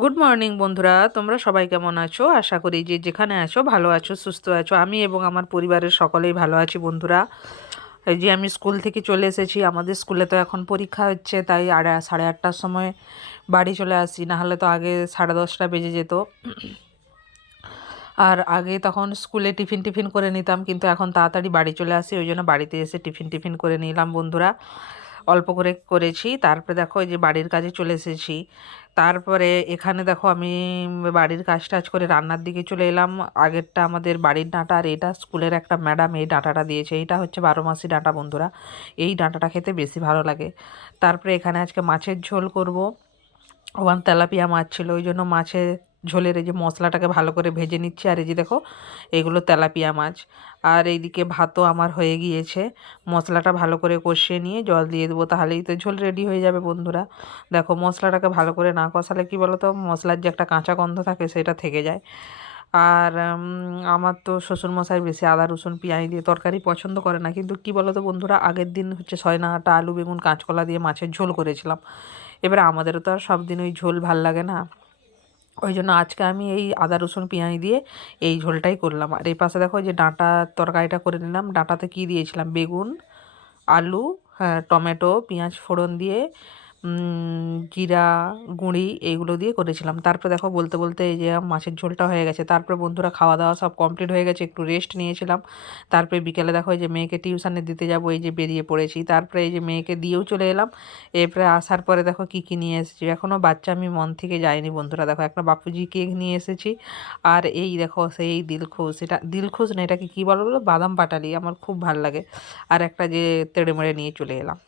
Good morning বন্ধুরা, তোমরা সবাই কেমন আছো? আশা করি যে যেখানে আছো ভালো আছো, সুস্থ আছো। আমি এবং আমার পরিবারের সকলেই ভালো আছি বন্ধুরা। এই যে আমি স্কুল থেকে চলে এসেছি। আমাদের স্কুলে তো এখন পরীক্ষা হচ্ছে, তাই 8:30টার সময় বাড়ি চলে আসি, না হলে তো আগে 10:30 বেজে যেত। আর আগে তখন স্কুলে টিফিন টিফিন করে নিতাম, কিন্তু এখন তাড়াতাড়ি বাড়ি চলে আসি, ওই জন্য বাড়িতে এসে টিফিন টিফিন করে নিলাম বন্ধুরা। অল্প করে করেছি, তারপরে দেখো এই যে বাড়ির কাজে চলে এসেছি। তারপরে এখানে দেখো আমি বাড়ির কাজ টাজ করে রান্নার দিকে চলে এলাম। আগেরটা আমাদের বাড়ির ডাঁটা, আর এটা স্কুলের একটা ম্যাডাম এই ডাঁটাটা দিয়েছে। এইটা হচ্ছে 12 মাসি ডাঁটা বন্ধুরা। এই ডাঁটাটা খেতে বেশি ভালো লাগে। তারপরে এখানে আজকে মাছের ঝোল করব। ওখান তেলাপিয়া মাছ ছিল, ওই জন্য মাছের ঝোলের এই যে মশলাটাকে ভালো করে ভেজে নিচ্ছি। আর এই যে দেখো এগুলো তেলাপিয়া মাছ। আর এইদিকে ভাতও আমার হয়ে গিয়েছে। মশলাটা ভালো করে কষিয়ে নিয়ে জল দিয়ে দেবো, তাহলেই তো ঝোল রেডি হয়ে যাবে বন্ধুরা। দেখো মশলাটাকে ভালো করে না কষালে কী বলো তো, মশলার যে একটা কাঁচা গন্ধ থাকে সেটা থেকে যায়। আর আমার তো শ্বশুরমশাই বেশি আদা রসুন পেঁয়াজ দিয়ে তরকারি পছন্দ করে না, কিন্তু কি বলো তো বন্ধুরা, আগের দিন হচ্ছে সয়না আটা আলু বেগুন কাঁচকলা দিয়ে মাছের ঝোল করেছিলাম। এবারে আমাদেরও তো আর সব দিন ওই ঝোল ভাল লাগে না, ওই জন্য আজকে আমি এই আদা রসুন পেঁয়াজ দিয়ে এই ঝোলটাই করলাম। আর এই পাশে দেখো যে ডাঁটার তরকারিটা করে নিলাম। ডাঁটাতে কী দিয়েছিলাম, বেগুন, আলু, হ্যাঁ টমেটো, পেঁয়াজ ফোড়ন দিয়ে জিরা গুঁড়ি এইগুলো দিয়ে করেছিলাম। তারপরে দেখো বলতে বলতে এই যে মাছের ঝোলটা হয়ে গেছে। তারপরে বন্ধুরা খাওয়া দাওয়া সব কমপ্লিট হয়ে গেছে, একটু রেস্ট নিয়েছিলাম। তারপরে বিকেলে দেখো এই যে মেয়েকে টিউশনে দিতে যাবো, এই যে বেরিয়ে পড়েছি। তারপরে এই যে মেয়েকে দিয়েও চলে এলাম। এরপরে আসার পরে দেখো কী কী নিয়ে এসেছি। এখনও বাচ্চা আমি মন থেকে যাইনি বন্ধুরা। দেখো একটা বাপুজি কেক নিয়ে এসেছি। আর এই দেখো সেই দিলখুশ, এটা দিলখুশ না, এটাকে কী বলো বলো, বাদাম পাটালি, আমার খুব ভাল লাগে। আর একটা যে তেড়ে মেড়ে নিয়ে চলে এলাম।